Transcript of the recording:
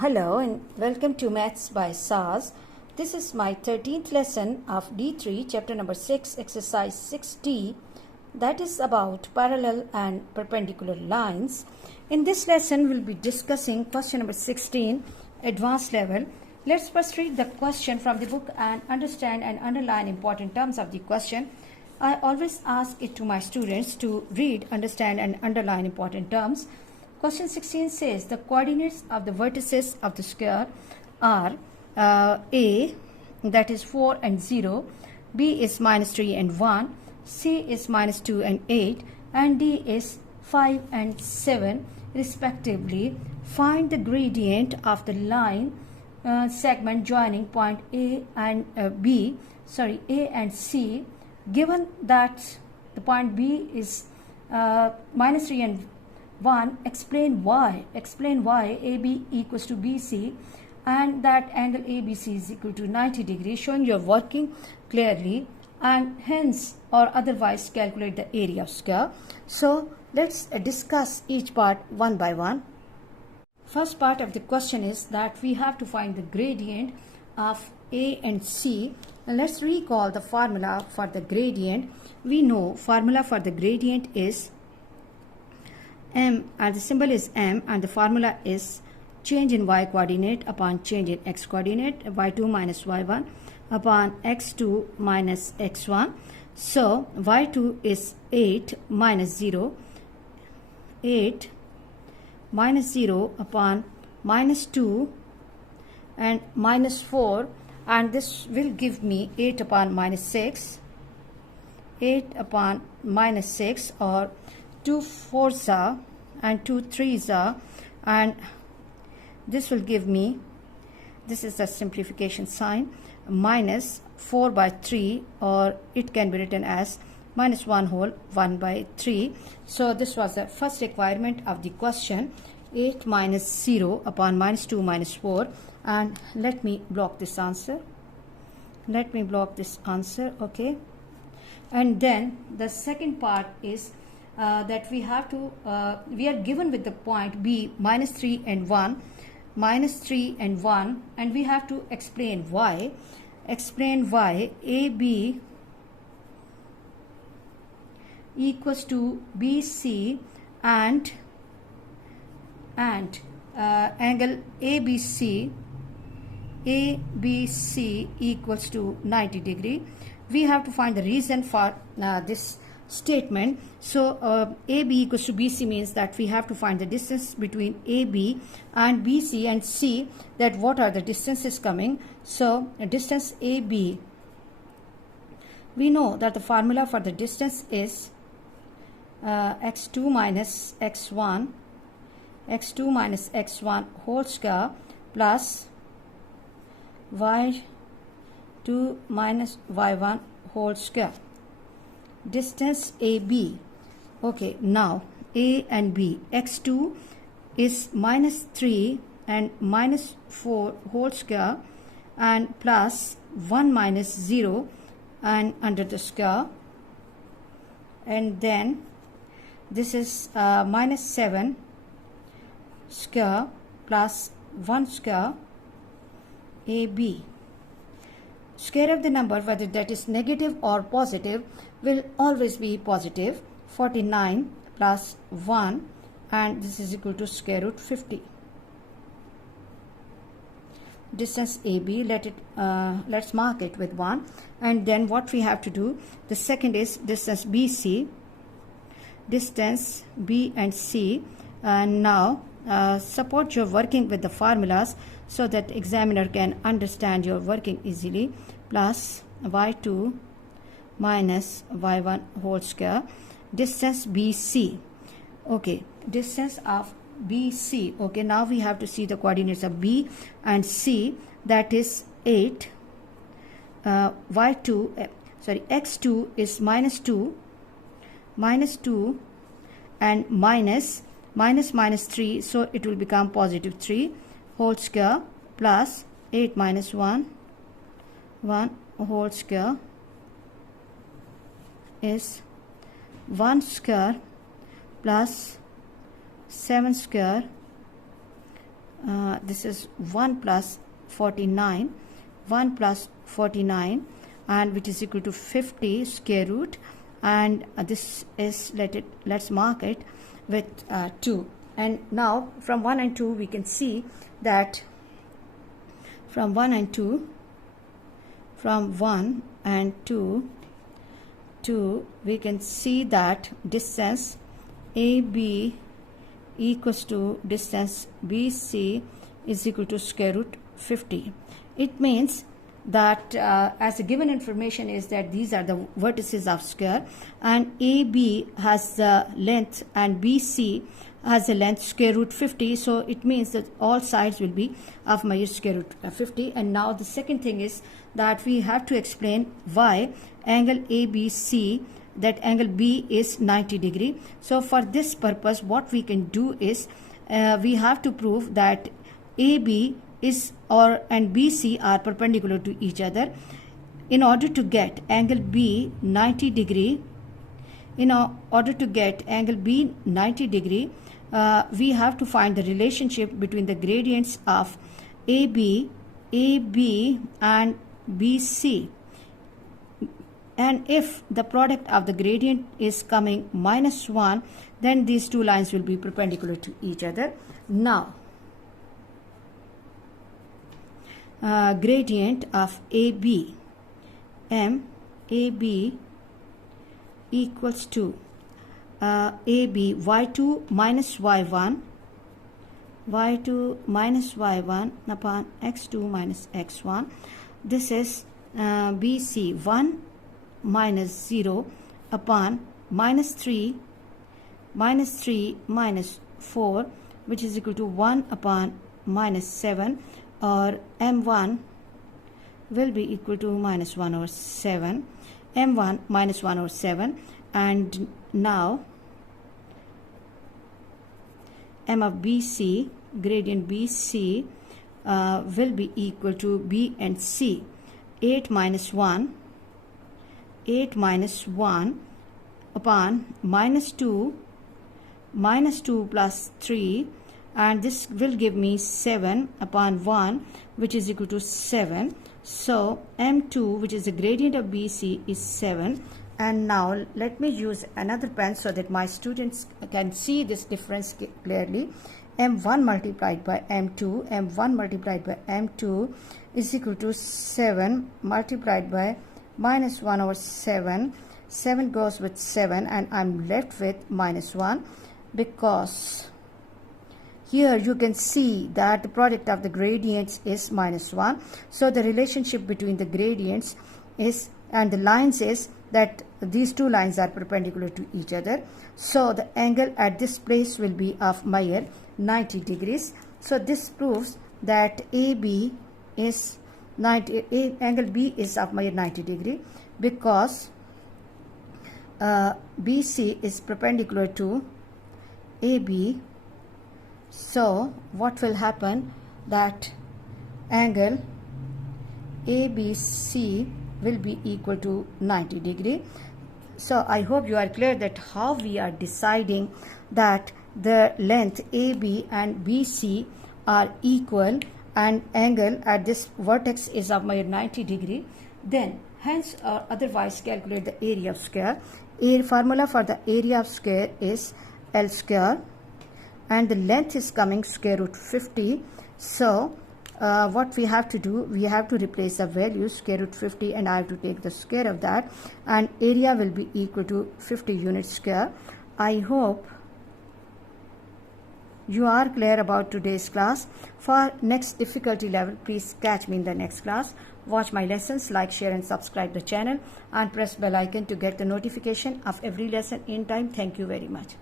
Hello and welcome to Maths by SAS. This is my 13th lesson of D3, chapter number 6, exercise 6D, that is about parallel and perpendicular lines. In this lesson, we'll be discussing question number 16, advanced level. Let's first read the question from the book and understand and underline important terms of the question. I always ask it to my students to read, understand and underline important terms. Question 16 says the coordinates of the vertices of the square are A, that is 4 and 0, B is minus 3 and 1, C is minus 2 and 8, and D is 5 and 7 respectively. Find the gradient of the line segment joining point A and A and C, given that the point B is minus 3 and 1, explain why AB equals to BC and that angle ABC is equal to 90 degrees, showing you're working clearly, and hence or otherwise calculate the area of square. So let's discuss each part one by one. First part of the question is that we have to find the gradient of A and C, and let's recall the formula for the gradient. We know formula for the gradient is M, and the symbol is M, and the formula is change in y coordinate upon change in x coordinate, y2 minus y1 upon x2 minus x1. So y2 is 8 minus 0, 8 minus 0 upon minus 2 and minus 4, and this will give me 8 upon minus 6, 8 upon minus 6, or 2 4s are and 2 3s are, and this will give me, this is the simplification sign, minus 4 by 3, or it can be written as minus 1 whole 1 by 3. So this was the first requirement of the question, 8 minus 0 upon minus 2 minus 4, and let me block this answer. Okay. And then the second part is that we have to, we are given with the point B minus 3 and 1, and we have to explain why. AB equals to BC and angle ABC equals to 90 degree. We have to find the reason for this statement. So AB equals to BC means that we have to find the distance between AB and BC and see that what are the distances coming. So distance AB, we know that the formula for the distance is x2 minus x1 whole square plus y2 minus y1 whole square. Distance AB. Okay, now A and B. X2 is minus 3 and minus 4 whole square and plus 1 minus 0 and under the square, and then this is minus 7 square plus 1 square AB. Square of the number, whether that is negative or positive, will always be positive. 49 plus 1, and this is equal to square root 50. Distance AB, let's mark it with 1, and then what we have to do, the second is distance BC, distance B and C, and now support your working with the formulas so that examiner can understand your working easily, plus y2 minus y1 whole square. Distance BC. Okay, distance of BC. Okay, now we have to see the coordinates of B and C, that is 8. X2 is minus 2 and minus 3, so it will become positive 3 whole square plus 8 minus 1 whole square is 1 square plus 7 square this is 1 plus 49, 1 plus 49, and which is equal to 50 square root, and this is, let's mark it with 2. And now from 1 and 2 we can see that from 1 and 2 we can see that distance AB equals to distance BC is equal to square root 50. It means that as the given information is that these are the vertices of square, and AB has the length and BC has a length square root 50, so it means that all sides will be of Meyer square root 50. And now the second thing is that we have to explain why angle ABC, that angle B is 90 degree. So for this purpose what we can do is we have to prove that AB is and BC are perpendicular to each other. In order to get angle B 90 degree, we have to find the relationship between the gradients of AB and BC. And if the product of the gradient is coming -1, then these two lines will be perpendicular to each other. Now, gradient of AB, AB equals to AB y2 minus y1 upon x2 minus x1. This is BC 1 minus 0 upon -3 minus 4, which is equal to 1 upon -7, or M1 will be equal to -1 over 7, M1 -1 over 7. And now M of BC, gradient BC will be equal to B and C, 8 minus 1 upon -2 plus 3, and this will give me 7 upon 1, which is equal to 7. So M2, which is the gradient of BC, is 7. And now let me use another pen so that my students can see this difference clearly. M1 multiplied by M2, M1 multiplied by M2 is equal to 7 multiplied by -1 over 7. 7 goes with 7, and I'm left with -1, because here you can see that the product of the gradients is -1. So the relationship between the gradients is and the lines is that these two lines are perpendicular to each other. So the angle at this place will be of Meyer 90 degrees. So this proves that AB is angle B is of Meyer 90 degree, because BC is perpendicular to AB. So what will happen, that angle ABC will be equal to 90 degree. So I hope you are clear that how we are deciding that the length AB and BC are equal and angle at this vertex is of 90 degree. Then hence or otherwise calculate the area of square. Formula for the area of square is L square, and the length is coming square root 50. So what we have to do, we have to replace the value square root 50, and I have to take the square of that, and area will be equal to 50 units square. I hope you are clear about today's class. For next difficulty level, please catch me in the next class. Watch my lessons, like, share and subscribe the channel, and press bell icon to get the notification of every lesson in time. Thank you very much.